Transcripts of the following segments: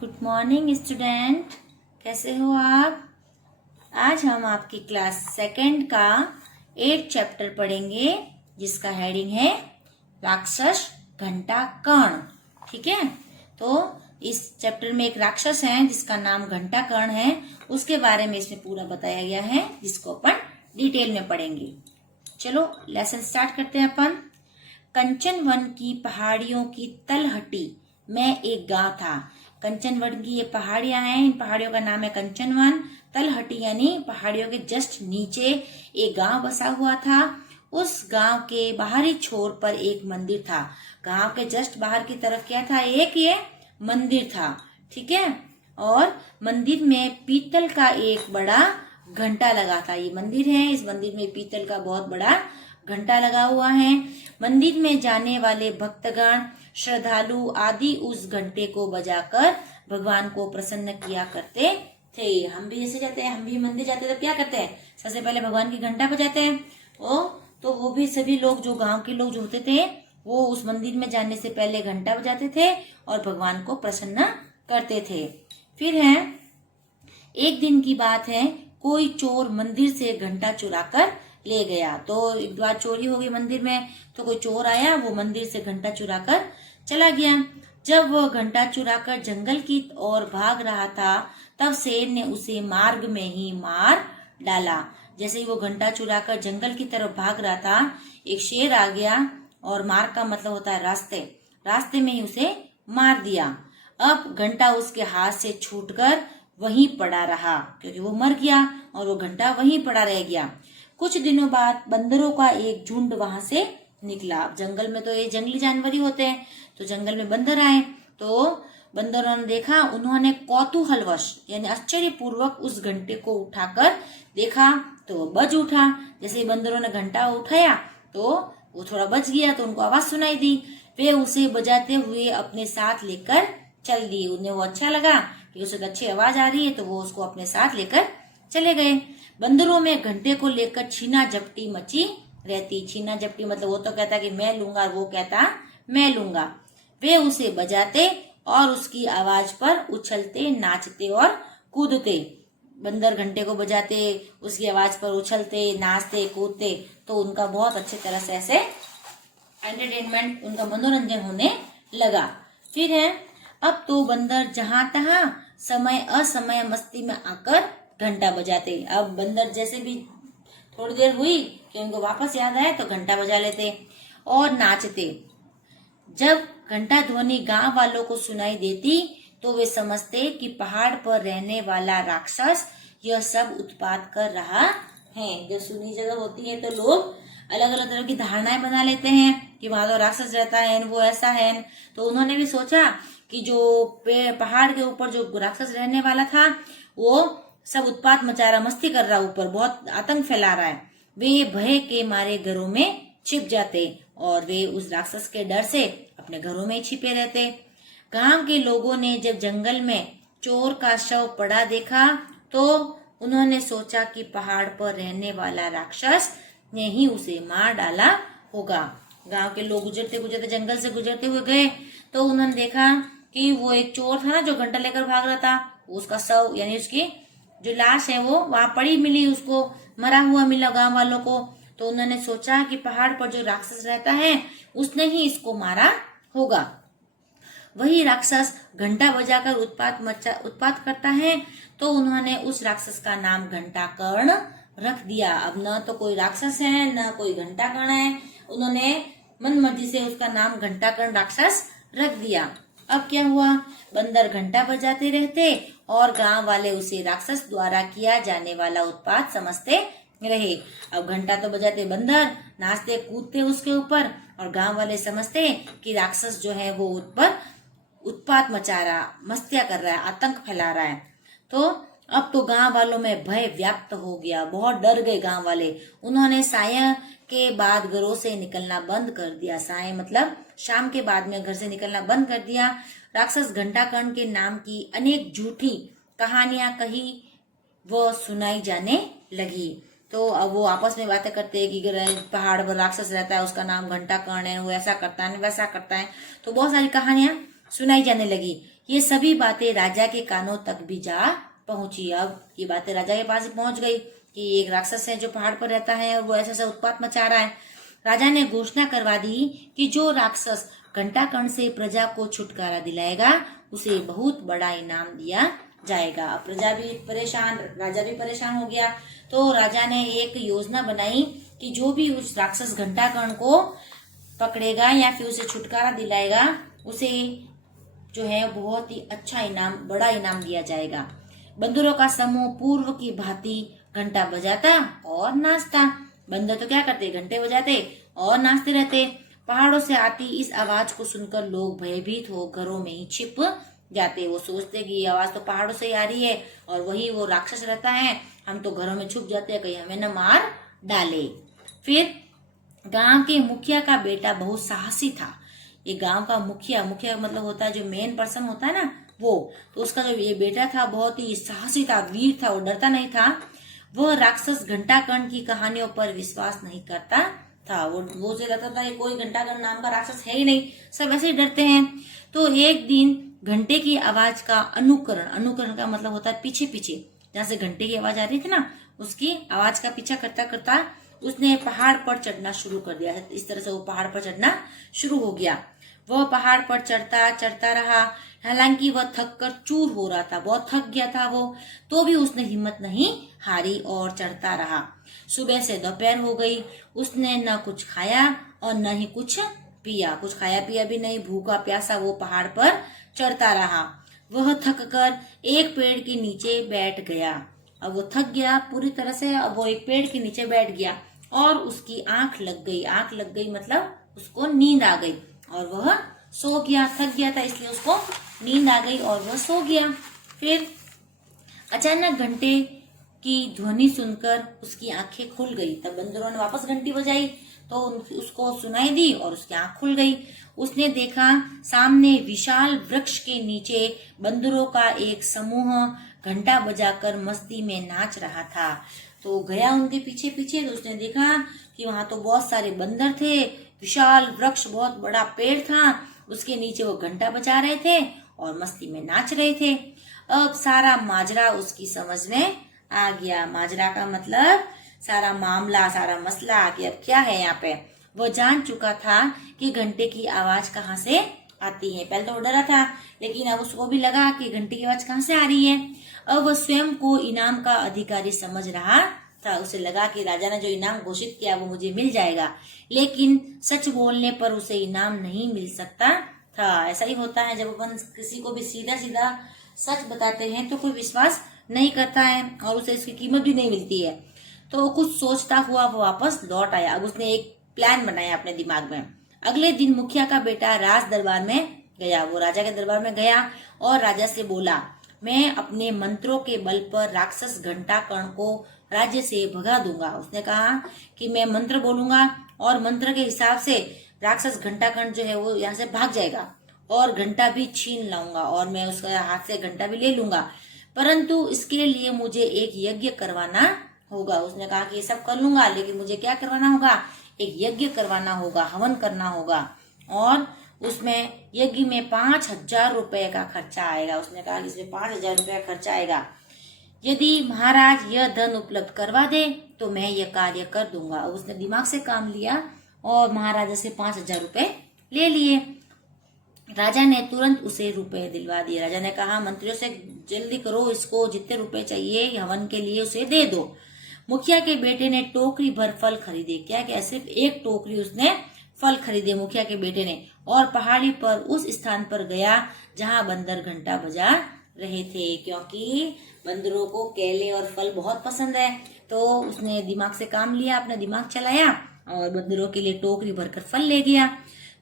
Good morning student, कैसे हो आप। आज हम आपकी क्लास सेकंड का 8 चैप्टर पढ़ेंगे जिसका हेडिंग है राक्षस घंटा कर्ण। ठीक है, तो इस चैप्टर में एक राक्षस है जिसका नाम घंटा कर्ण है, उसके बारे में इसमें पूरा बताया गया है जिसको अपन डिटेल में पढ़ेंगे। चलो लेसन स्टार्ट करते हैं अपन। कंचन वन की पहाड़ियों की तलहटी में एक गांव था। कंचन वन की ये पहाड़ियां हैं, इन पहाड़ियों का नाम है कंचन वन। तलहटी यानी पहाड़ियों के जस्ट नीचे एक गांव बसा हुआ था। उस गांव के बाहरी छोर पर एक मंदिर था। गांव के जस्ट बाहर की तरफ क्या था, एक ये मंदिर था। ठीक है, और मंदिर में पीतल का एक बड़ा घंटा लगा था। ये मंदिर है, इस मंदिर में पीतल का बहुत बड़ा घंटा लगा हुआ है। मंदिर में जाने वाले भक्तगण, श्रद्धालु आदि उस घंटे को बजाकर भगवान को प्रसन्न किया करते थे। हम भी जैसे जाते हैं, हम भी मंदिर जाते हैं तो क्या करते हैं, सबसे पहले भगवान की घंटा बजाते हैं। तो वो भी सभी लोग, जो गांव के लोग जो होते थे, वो उस मंदिर में जाने से पहले घंटा बजाते थे और भगवान को प्रसन्न करते थे। फिर है, एक दिन की बात है, कोई चोर मंदिर से घंटा चुरा कर ले गया। तो एक बार चोरी हो गई मंदिर में, तो कोई चोर आया, वो मंदिर से घंटा चुरा कर चला गया। जब वह घंटा चुरा कर जंगल की ओर भाग रहा था, तब शेर ने उसे मार्ग में ही मार डाला। जैसे ही वो घंटा चुरा कर जंगल की तरफ भाग रहा था, एक शेर आ गया, और मार्ग का मतलब होता है रास्ते, रास्ते में ही उसे मार दिया। अब घंटा उसके हाथ से छूटकर वहीं पड़ा रहा, क्योंकि वो मर गया और वो घंटा वहीं पड़ा रह गया। कुछ दिनों बाद बंदरों का एक झुंड वहां से निकला। अब जंगल में तो ये जंगली जानवर ही होते हैं, तो जंगल में बंदर आए, तो बंदरों ने देखा, उन्होंने कौतूहलवश यानी आश्चर्य पूर्वक उस घंटे को उठाकर देखा, तो वो बज उठा। जैसे बंदरों ने घंटा उठाया तो वो थोड़ा बज गया, तो उनको आवाज सुनाई दी। वे उसे बजाते हुए अपने साथ लेकर चल दिए। उन्हें वो अच्छा लगा कि उसे अच्छी आवाज आ रही है, तो वो उसको अपने साथ लेकर चले गए। बंदरों में घंटे को लेकर छीना झपटी मची रहती। छीना झपटी मतलब वो तो कहता कि मैं लूंगा, वो कहता मैं लूंगा। वे उसे बजाते और उसकी आवाज पर उछलते, नाचते और कूदते। बंदर घंटे को बजाते, उसकी आवाज पर उछलते, नाचते, कूदते, तो उनका बहुत अच्छी तरह से ऐसे एंटरटेनमेंट, उनका मनोरंजन होने लगा। फिर है, अब तो बंदर जहां तहां समय असमय मस्ती में आकर घंटा बजाते। अब बंदर जैसे भी थोड़ी देर हुई कि उनको वापस याद आए तो घंटा बजा लेते और नाचते। जब घंटा ध्वनि गांव वालों को सुनाई देती तो वे समझते कि पहाड़ पर रहने वाला राक्षस यह सब उत्पात कर रहा है। जब सुनी जगह होती है तो लोग अलग अलग तरह की धारणाएं बना लेते हैं कि वहां तो राक्षस रहता है, वो ऐसा है। तो उन्होंने भी सोचा कि जो पहाड़ के ऊपर जो राक्षस रहने वाला था, वो सब उत्पात मचा रहा, मस्ती कर रहा, ऊपर बहुत आतंक फैला रहा है। वे भय के मारे घरों में छिप जाते और वे उस राक्षस के डर से अपने घरों में ही छिपे रहते। गांव के लोगों ने जब जंगल में चोर का शव पड़ा देखा तो उन्होंने सोचा कि पहाड़ पर रहने वाला राक्षस ने ही उसे मार डाला होगा। गांव के लोग गुजरते गुजरते, जंगल से गुजरते हुए गए, तो उन्होंने देखा कि वो एक चोर था ना, जो घंटा लेकर भाग रहा था, उसका शव यानी उसकी जो लाश है वो वहां पड़ी मिली, उसको मरा हुआ मिला गांव वालों को। तो उन्होंने सोचा कि पहाड़ पर जो राक्षस रहता है उसने ही इसको मारा होगा। वही राक्षस घंटा बजाकर उत्पात करता है, तो उन्होंने उस राक्षस का नाम घंटा कर्ण रख दिया। अब न तो कोई राक्षस है, न कोई घंटा कर्ण है, उन्होंने मन मर्जी से उसका नाम घंटा कर्ण राक्षस रख दिया। अब क्या हुआ, बंदर घंटा बजाते रहते और गांव वाले उसे राक्षस द्वारा किया जाने वाला उत्पात समझते रहे। अब घंटा तो बजाते बंदर, नाचते कूदते उसके ऊपर, और गांव वाले समझते कि राक्षस जो है वो उत्पात मचा रहा, मस्तियां कर रहा है, आतंक फैला रहा है। तो अब तो गांव वालों में भय व्याप्त हो गया, बहुत डर गए गांव वाले। उन्होंने साय के बाद घरों से निकलना बंद कर दिया। साय मतलब शाम के बाद में घर से निकलना बंद कर दिया। राक्षस घंटा कर्ण के नाम की अनेक झूठी कहानियां कही वो सुनाई जाने लगी। तो अब वो आपस में बातें करते हैं कि पहाड़ पर राक्षस रहता है, उसका नाम घंटा कर्ण है, वो ऐसा करता है, वैसा करता है। तो बहुत सारी कहानियां सुनाई जाने लगी। ये सभी बातें राजा के कानों तक भी जा पहुंची। अब ये बातें राजा के पास पहुंच गई कि एक राक्षस है जो पहाड़ पर रहता है और वो ऐसा ऐसा उत्पात मचा रहा है। राजा ने घोषणा करवा दी कि जो राक्षस घंटाकर्ण से प्रजा को छुटकारा दिलाएगा उसे बहुत बड़ा इनाम दिया जाएगा। अब प्रजा भी परेशान, राजा भी परेशान हो गया। तो राजा ने एक योजना बनाई कि जो भी उस राक्षस घंटाकर्ण को पकड़ेगा या फिर उसे छुटकारा दिलाएगा उसे जो है बहुत ही अच्छा इनाम, बड़ा इनाम दिया जाएगा। बंदरों का समूह पूर्व की भांति घंटा बजाता और नाचता। बंदर तो क्या करते, घंटे बजाते और नाचते रहते। पहाड़ों से आती इस आवाज को सुनकर लोग भयभीत हो घरों में ही छिप जाते। वो सोचते कि ये आवाज तो पहाड़ों से ही आ रही है और वही वो राक्षस रहता है, हम तो घरों में छुप जाते हैं, कहीं हमें न मार डाले। फिर गांव के मुखिया का बेटा बहुत साहसी था। ये गांव का मुखिया, मुखिया मतलब होता है जो मेन पर्सन होता है ना, वो तो उसका जो ये बेटा था बहुत ही साहसी था, वीर था, वो डरता नहीं था। वह राक्षस घंटाकर्ण की कहानियों पर विश्वास नहीं करता था। वो से रहता था कोई घंटाकर्ण नाम का राक्षस है ही नहीं, सब ऐसे ही डरते हैं। तो एक दिन घंटे की आवाज का अनुकरण, अनुकरण का मतलब होता है पीछे पीछे, जहाँ से घंटे की आवाज आ रही थी ना उसकी आवाज का पीछा करता करता उसने पहाड़ पर चढ़ना शुरू कर दिया। इस तरह से वो पहाड़ पर चढ़ना शुरू हो गया। वह पहाड़ पर चढ़ता चढ़ता रहा, हालांकि वह थक कर चूर हो रहा था, बहुत थक गया था वो, तो भी उसने हिम्मत नहीं हारी और चढ़ता रहा। सुबह से दोपहर हो गई, उसने न कुछ खाया और न ही कुछ पिया, कुछ खाया पिया भी नहीं, भूखा प्यासा वो पहाड़ पर चढ़ता रहा। वह थक कर एक पेड़ के नीचे बैठ गया। अब वो थक गया पूरी तरह से, अब वो एक पेड़ के नीचे बैठ गया और उसकी आंख लग गई। आंख लग गई मतलब उसको नींद आ गई और वह सो गया। थक गया था इसलिए उसको नींद आ गई और वह सो गया। फिर अचानक घंटे की ध्वनि सुनकर उसकी आंखें खुल गई। तब बंदरों ने वापस घंटी बजाई तो उसको सुनाई दी और उसकी आंख खुल गई। उसने देखा सामने विशाल वृक्ष के नीचे बंदरों का एक समूह घंटा बजाकर मस्ती में नाच रहा था। तो गया उनके पीछे पीछे, तो उसने देखा कि वहां तो बहुत सारे बंदर थे, विशाल वृक्ष, बहुत बड़ा पेड़ था, उसके नीचे वो घंटा बजा रहे थे और मस्ती में नाच रहे थे। अब सारा माजरा उसकी समझ में आ गया। माजरा का मतलब सारा मामला, सारा मसला कि अब क्या है यहाँ पे। वो जान चुका था कि घंटे की आवाज कहाँ से आती है। पहले तो वो डरा था, लेकिन अब उसको भी लगा कि घंटे की आवाज कहाँ से आ रही है। अब वह स्वयं को इनाम का अधिकारी समझ रहा था। उसे लगा कि राजा ने जो इनाम घोषित किया वो मुझे मिल जाएगा, लेकिन सच बोलने पर उसे इनाम नहीं मिल सकता था। ऐसा ही होता है, जब अपन किसी को भी सीधा सीधा सच बताते हैं तो कोई विश्वास नहीं करता है और उसे इसकी कीमत भी नहीं मिलती है। तो कुछ सोचता हुआ वो वापस लौट आया। अब उसने एक प्लान बनाया अपने दिमाग में। अगले दिन मुखिया का बेटा राज दरबार में गया। वो राजा के दरबार में गया और राजा से बोला, मैं अपने मंत्रों के बल पर राक्षस घंटाकर्ण को राज्य से भगा दूंगा। उसने कहा कि मैं मंत्र बोलूंगा और मंत्र के हिसाब से राक्षस घंटाकर्ण जो है वो यहाँ से भाग जाएगा और घंटा भी छीन लाऊंगा और मैं उसका हाथ से घंटा भी ले लूंगा, परंतु इसके लिए मुझे एक यज्ञ करवाना होगा। उसने कहा कि ये सब कर लूंगा, लेकिन मुझे क्या करवाना होगा, एक यज्ञ करवाना होगा, हवन करना होगा और उसमें यज्ञ में 5,000 रुपए का खर्चा आएगा। उसने कहा कि इसमें 5,000 रुपए का खर्चा आएगा। यदि महाराज यह धन उपलब्ध करवा दे तो मैं यह कार्य कर दूंगा। उसने दिमाग से काम लिया और महाराजा से 5,000 रुपए ले लिए। राजा ने तुरंत उसे रुपए दिलवा दिए। राजा ने कहा मंत्रियों से जल्दी करो, इसको जितने रुपए चाहिए हवन के लिए उसे दे दो। मुखिया के बेटे ने टोकरी भर फल खरीदे। क्या क्या, सिर्फ एक टोकरी उसने फल खरीदे मुखिया के बेटे ने, और पहाड़ी पर उस स्थान पर गया जहां बंदर घंटा बजा रहे थे, क्योंकि बंदरों को केले और फल बहुत पसंद है। तो उसने दिमाग से काम लिया, अपना दिमाग चलाया और बंदरों के लिए टोकरी भरकर फल ले गया।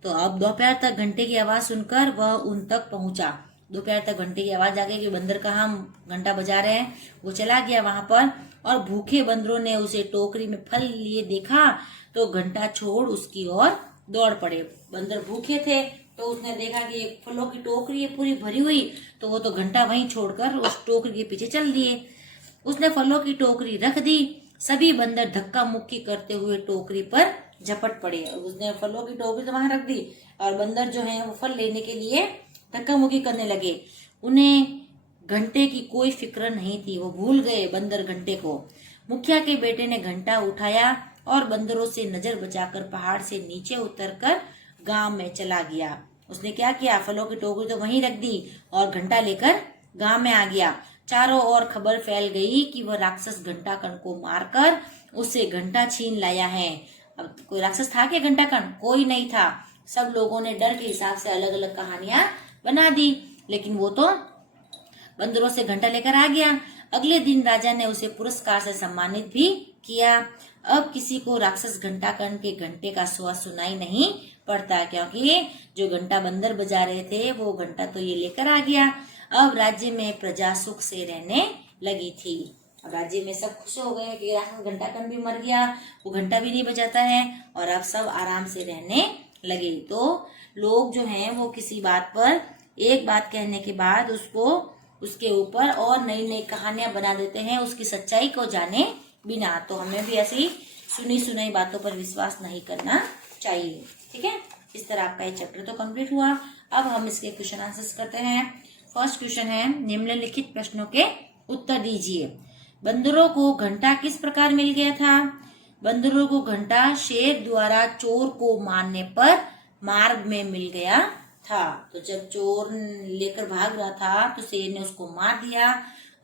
तो अब दोपहर तक घंटे की आवाज सुनकर वह उन तक पहुंचा। दोपहर तक घंटे की आवाज आ गई कि बंदर कहाँ घंटा बजा रहे हैं। वो चला गया वहां पर और भूखे बंदरों ने उसे टोकरी में फल लिए देखा तो घंटा छोड़ उसकी ओर दौड़ पड़े। बंदर भूखे थे तो उसने देखा कि एक फलों की टोकरी है पूरी भरी हुई, तो वो तो घंटा वहीं छोड़कर उस टोकरी के पीछे चल दिए। उसने फलों की टोकरी रख दी। सभी बंदर धक्का मुक्की करते हुए टोकरी पर झपट पड़े। उसने फलों की टोकरी तो वहां रख दी और बंदर जो है वो फल लेने के लिए धक्का मुक्की करने लगे। उन्हें घंटे की कोई फिक्र नहीं थी, वो भूल गए बंदर घंटे को। मुखिया के बेटे ने घंटा उठाया और बंदरों से नजर बचाकर पहाड़ से नीचे उतरकर गांव में चला गया। उसने क्या किया, फलों की टोकरी तो वहीं रख दी और घंटा लेकर गांव में आ गया। चारों ओर खबर फैल गई कि वह राक्षस घंटाकर्ण को मारकर उससे घंटा छीन लाया है। अब कोई राक्षस था क्या घंटाकर्ण? कोई नहीं था। सब लोगों ने डर के हिसाब से अलग अलग कहानियां बना दी, लेकिन वो तो बंदरों से घंटा लेकर आ गया। अगले दिन राजा ने उसे पुरस्कार से सम्मानित भी किया। अब किसी को राक्षस घंटाकर्ण के घंटे का स्वाद सुनाई नहीं पड़ता, क्योंकि जो घंटा बंदर बजा रहे थे वो घंटा तो ये लेकर आ गया। अब राज्य में प्रजा सुख से रहने लगी थी। अब राज्य में सब खुश हो गए कि राक्षस घंटाकर्ण भी मर गया, वो घंटा भी नहीं बजाता है, और अब सब आराम से रहने लगे। तो लोग जो हैं वो किसी बात पर एक बात कहने के बाद उसके ऊपर और नई नई कहानियां बना देते हैं, उसकी सच्चाई को जाने बिना। तो हमें भी ऐसी सुनी सुनाई बातों पर विश्वास नहीं करना चाहिए। ठीक है, इस तरह आपका ये चैप्टर तो कंप्लीट हुआ। अब हम इसके क्वेश्चन आंसर्स करते हैं। फर्स्ट क्वेश्चन है, निम्नलिखित प्रश्नों के उत्तर दीजिए। बंदरों को घंटा किस प्रकार मिल गया था? बंदरों को घंटा शेर द्वारा चोर को मारने पर मार्ग में मिल गया था। तो जब चोर लेकर भाग रहा था तो शेर ने उसको मार दिया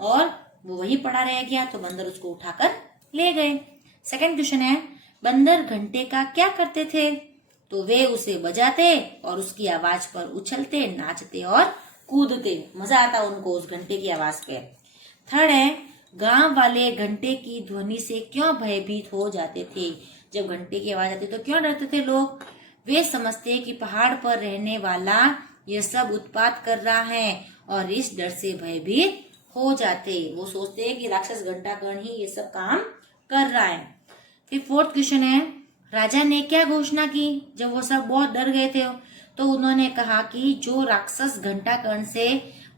और वो वहीं पड़ा रह गया, तो बंदर उसको उठाकर ले गए। सेकंड क्वेश्चन है, बंदर घंटे का क्या करते थे? तो वे उसे बजाते और उसकी आवाज पर उछलते, नाचते और कूदते। मजा आता उनको उस घंटे की आवाज पे। थर्ड है, गांव वाले घंटे की ध्वनि से क्यों भयभीत हो जाते थे? जब घंटे की आवाज आती तो क्यों डरते थे लोग? वे समझते कि पहाड़ पर रहने वाला यह सब उत्पात कर रहा है और इस डर से भयभीत हो जाते। वो सोचते हैं कि राक्षस घंटाकर्ण ही ये सब काम कर रहा है। फिर फोर्थ क्वेश्चन है, राजा ने क्या घोषणा की? जब वो सब बहुत डर गए थे तो उन्होंने कहा कि जो राक्षस घंटाकर्ण से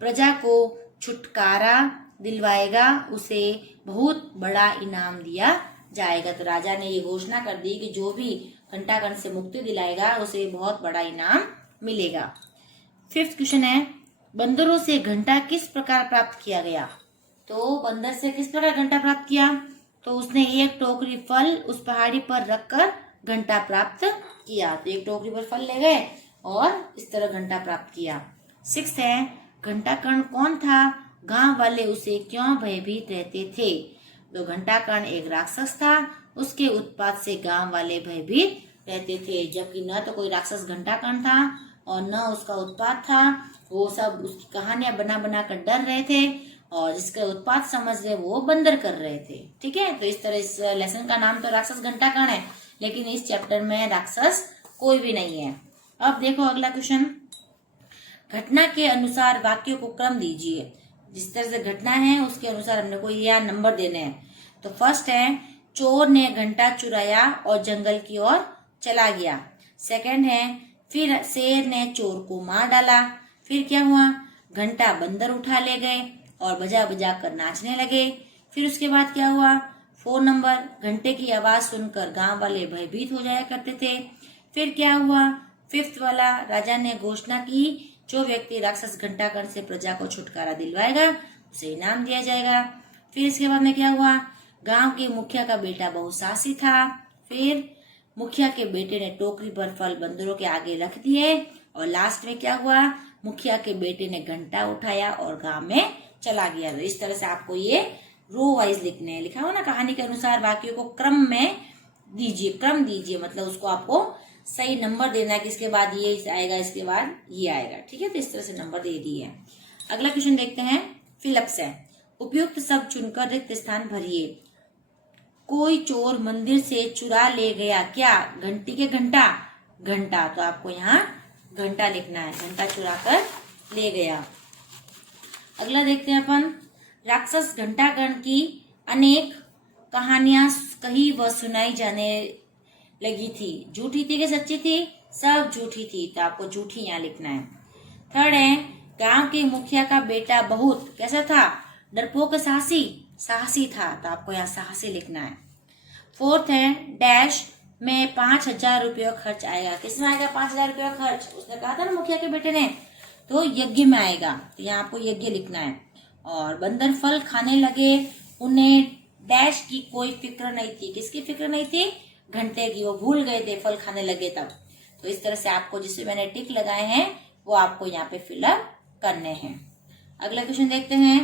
प्रजा को छुटकारा दिलवाएगा उसे बहुत बड़ा इनाम दिया जाएगा। तो राजा ने ये घोषणा कर दी कि जो भी घंटाकर्ण से मुक्ति दिलाएगा उसे बहुत बड़ा इनाम मिलेगा। फिफ्थ क्वेश्चन है, बंदरों से घंटा किस प्रकार प्राप्त किया गया? तो बंदर से किस प्रकार घंटा प्राप्त किया? तो उसने एक टोकरी फल उस पहाड़ी पर रखकर घंटा प्राप्त किया। तो एक टोकरी पर फल ले गए और इस तरह घंटा प्राप्त किया। सिक्स्थ है, घंटाकर्ण कौन था? गांव वाले उसे क्यों भयभीत रहते थे? तो घंटाकर्ण एक राक्षस था, उसके उत्पात से गांव वाले भयभीत रहते थे। जबकि न तो कोई राक्षस घंटाकर्ण था और न उसका उत्पात था। वो सब उसकी कहानियां बना बना कर डर रहे थे और जिसका उत्पात समझ रहे वो बंदर कर रहे थे। ठीक है, तो इस तरह इस लेसन का नाम तो राक्षस घंटाकर्ण है, लेकिन इस चैप्टर में राक्षस कोई भी नहीं है। अब देखो अगला क्वेश्चन, घटना के अनुसार वाक्यों को क्रम दीजिए। जिस तरह से घटना है उसके अनुसार हमने को यह नंबर देने हैं। तो फर्स्ट है, चोर ने घंटा चुराया और जंगल की ओर चला गया। सेकंड है, फिर शेर ने चोर को मार डाला। फिर क्या हुआ? घंटा बंदर उठा ले गए और बजा बजा कर नाचने लगे। फिर उसके बाद क्या हुआ? 4 नंबर, घंटे की आवाज सुनकर गांव वाले भयभीत हो जाया करते थे। फिर क्या हुआ? फिफ्थ वाला, राजा ने घोषणा की जो व्यक्ति राक्षस घंटाकर्ण से प्रजा को छुटकारा दिलवाएगा उसे इनाम दिया जाएगा। फिर इसके बाद में क्या हुआ? गांव के मुखिया का बेटा बहुत साहसी था। फिर मुखिया के बेटे ने टोकरी पर फल बंदरों के आगे रख दिए और लास्ट में क्या हुआ? मुखिया के बेटे ने घंटा उठाया और गांव में चला गया। तो इस तरह से आपको ये रो वाइज लिखने हैं। लिखा हुआ ना, कहानी के अनुसार वाक्यों को क्रम में दीजिए, क्रम दीजिए, मतलब उसको आपको सही नंबर देना है कि इसके बाद ये आएगा, इसके बाद ये आएगा। ठीक है, तो इस तरह से नंबर दे दिए। अगला क्वेश्चन देखते हैं, फिलअप्स है। उपयुक्त शब्द चुनकर रिक्त स्थान भरिए। कोई चोर मंदिर से चुरा ले गया क्या? घंटी के घंटा, घंटा, तो आपको यहाँ घंटा लिखना है। घंटा चुरा कर ले गया। अगला देखते हैं अपन, राक्षस घंटाकर्ण की अनेक कहानियां कही व सुनाई जाने लगी थी। झूठी थी कि सच्ची थी? सब झूठी थी, तो आपको झूठी यहाँ लिखना है। थर्ड है, गांव के मुखिया का बेटा बहुत कैसा था? डरपोक, साहसी, साहसी था, तो आपको यहाँ साहसी लिखना है। फोर्थ है, डैश में 5,000 रुपये खर्च आएगा। किसमें आएगा 5,000 रुपये खर्च? उसने कहा था ना मुखिया के बेटे ने, तो यज्ञ में आएगा, तो यहाँ आपको यज्ञ लिखना है। और बंदर फल खाने लगे, उन्हें डैश की कोई फिक्र नहीं थी। किसकी फिक्र नहीं थी? घंटे की। वो भूल गए थे फल खाने लगे तब। तो इस तरह से आपको जिसमें मैंने टिक लगाए हैं वो आपको यहाँ पे फिलअप करने हैं। अगला क्वेश्चन देखते हैं।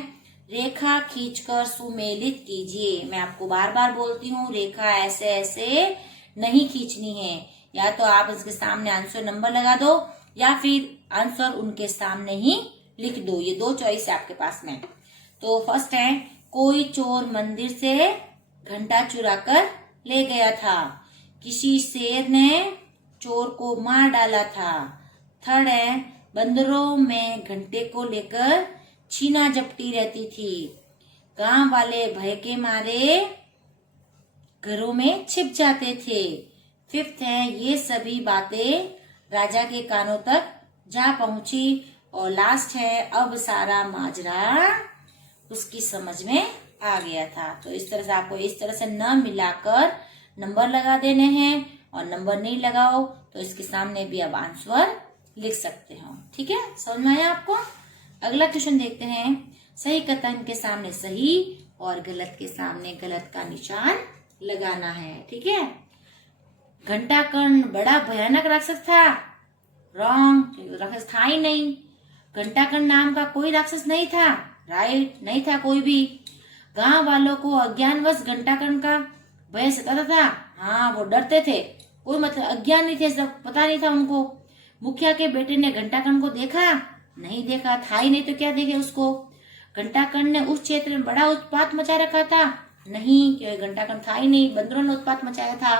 रेखा खींचकर सुमेलित कीजिए। मैं आपको बार बार बोलती हूँ, रेखा ऐसे ऐसे नहीं खींचनी है। या तो आप इसके सामने आंसर नंबर लगा दो या फिर आंसर उनके सामने ही लिख दो। ये दो चॉइस है आपके पास में। तो फर्स्ट है, कोई चोर मंदिर से घंटा चुरा कर ले गया था। किसी शेर ने चोर को मार डाला था। थर्ड है, बंदरों में घंटे को लेकर छीना झपटी रहती थी। गांव वाले भय के मारे घरों में छिप जाते थे। फिफ्थ है, ये सभी बातें राजा के कानों तक जा पहुंची। और लास्ट है, अब सारा माजरा उसकी समझ में आ गया था। तो इस तरह से आपको इस तरह से न मिलाकर नंबर लगा देने हैं, और नंबर नहीं लगाओ तो इसके सामने भी आप आंसर लिख सकते हो। ठीक है, समझ में आया आपको? अगला क्वेश्चन देखते हैं। सही कथन के सामने सही और गलत के सामने गलत का निशान लगाना है। ठीक है। घंटा कर्ण बड़ा भयानक राक्षस था। रॉन्ग, राक्षस था ही नहीं। घंटा कर्ण नाम का कोई राक्षस नहीं था। राइट, नहीं था कोई भी। गांव वालों को अज्ञानवश घंटा कर्ण का भय सताता था। हाँ, वो डरते थे। कोई मतलब अज्ञान नहीं थे, सब पता नहीं था उनको। मुखिया के बेटे ने घंटा कर्ण को देखा? नहीं देखा, था ही नहीं तो क्या देखे उसको। घंटा कर्ण ने उस क्षेत्र में बड़ा उत्पात मचा रखा था? नहीं, क्योंकि घंटा कर्ण था ही नहीं, बंदरों ने उत्पात मचाया था।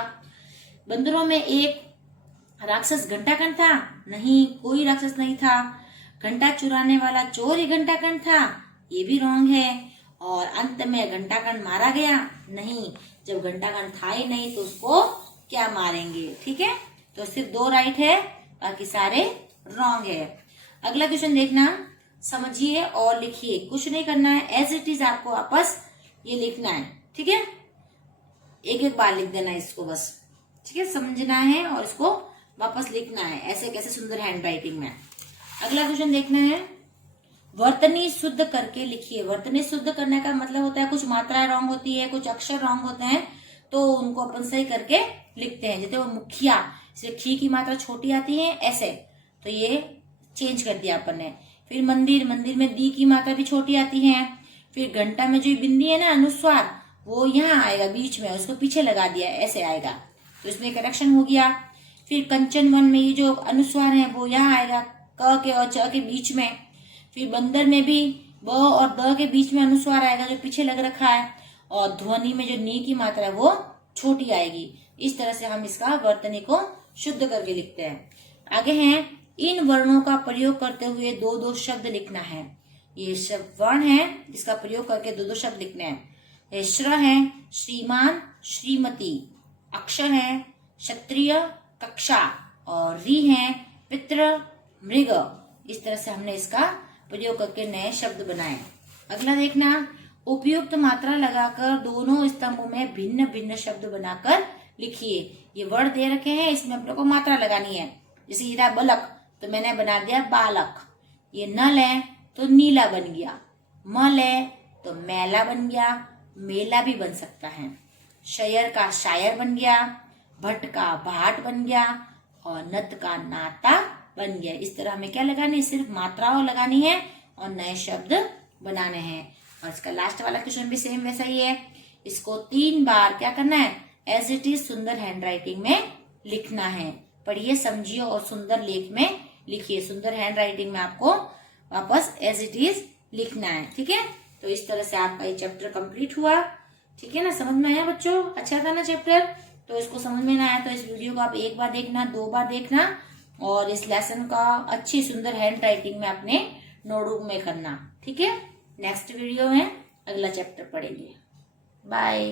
बंदरों में एक राक्षस घंटा कर्ण था? नहीं, कोई राक्षस नहीं था। घंटा चुराने वाला चोर ही घंटा कर्ण था? ये भी रॉन्ग है। और अंत में घंटा कर्ण मारा गया? नहीं, जब घंटा कर्ण था ही नहीं तो उसको क्या मारेंगे। ठीक है, तो सिर्फ दो राइट है, बाकी सारे रॉन्ग है। अगला क्वेश्चन देखना, समझिए और लिखिए। कुछ नहीं करना है, एज इट इज आपको वापस ये लिखना है। ठीक है, एक एक बार लिख देना है इसको बस। ठीक है, समझना है और इसको वापस लिखना है ऐसे कैसे सुंदर हैंड राइटिंग में। अगला क्वेश्चन देखना है, वर्तनी शुद्ध करके लिखिए। वर्तनी शुद्ध करने का मतलब होता है कुछ मात्राएं रॉन्ग होती है, कुछ अक्षर रॉन्ग होते हैं, तो उनको अपन सही करके लिखते हैं। जैसे वो मुखिया, जैसे खी की मात्रा छोटी आती है ऐसे, तो ये चेंज कर दिया अपन ने। फिर मंदिर, मंदिर में दी की मात्रा भी छोटी आती है। फिर घंटा में जो बिंदी है ना अनुस्वार, वो यहाँ आएगा बीच में, उसको पीछे लगा दिया ऐसे आएगा, तो इसमें करेक्शन हो गया। फिर कंचन वन में ये जो अनुस्वार है वो यहाँ आएगा क के और च के बीच में। फिर बंदर में भी ब और द के बीच में अनुस्वार आएगा जो पीछे लग रखा है। और ध्वनि में जो नी की मात्रा है वो छोटी आएगी। इस तरह से हम इसका वर्तनी को शुद्ध करके लिखते हैं। आगे हैं, इन वर्णों का प्रयोग करते हुए दो दो शब्द लिखना है। ये शब्द वर्ण है जिसका प्रयोग करके दो दो शब्द लिखने हैं। श्र है श्रीमान श्रीमती, अक्षर है क्षत्रिय कक्षा, और री है पितृ मृग। इस तरह से हमने इसका प्रयोग करके नए शब्द बनाए। अगला देखना, उपयुक्त मात्रा लगाकर दोनों स्तंभों में भिन्न भिन्न शब्द बनाकर लिखिए। ये वर्ड दे रखे हैं, इसमें अपने को मात्रा लगानी है। जैसे ये था बलक, तो मैंने बना दिया बालक। ये नल है तो नीला बन गया। मल है तो मैला बन गया, मेला भी बन सकता है। शायर का शायर बन गया, भट्ट का भाट बन गया, और नत का नाता बन गया। इस तरह हमें क्या लगानी है, सिर्फ मात्राओं लगानी है और नए शब्द बनाने हैं। और इसका लास्ट वाला क्वेश्चन भी सेम वैसा ही है। इसको 3 बार क्या करना है, एज इट इज सुंदर हैंड राइटिंग में लिखना है। पढ़िए, समझिए और सुंदर लेख में लिखिए। सुंदर हैंड राइटिंग में आपको वापस एज इट इज लिखना है। ठीक है, तो इस तरह से आपका ये चैप्टर कंप्लीट हुआ। ठीक है ना, समझ में आया बच्चों? अच्छा था ना चैप्टर? तो इसको समझ में ना आया तो इस वीडियो को आप 1 बार देखना, 2 बार देखना, और इस लेसन का अच्छी सुंदर हैंड राइटिंग में अपने नोटबुक में करना। ठीक है, नेक्स्ट वीडियो में अगला चैप्टर पढ़ेंगे। बाय।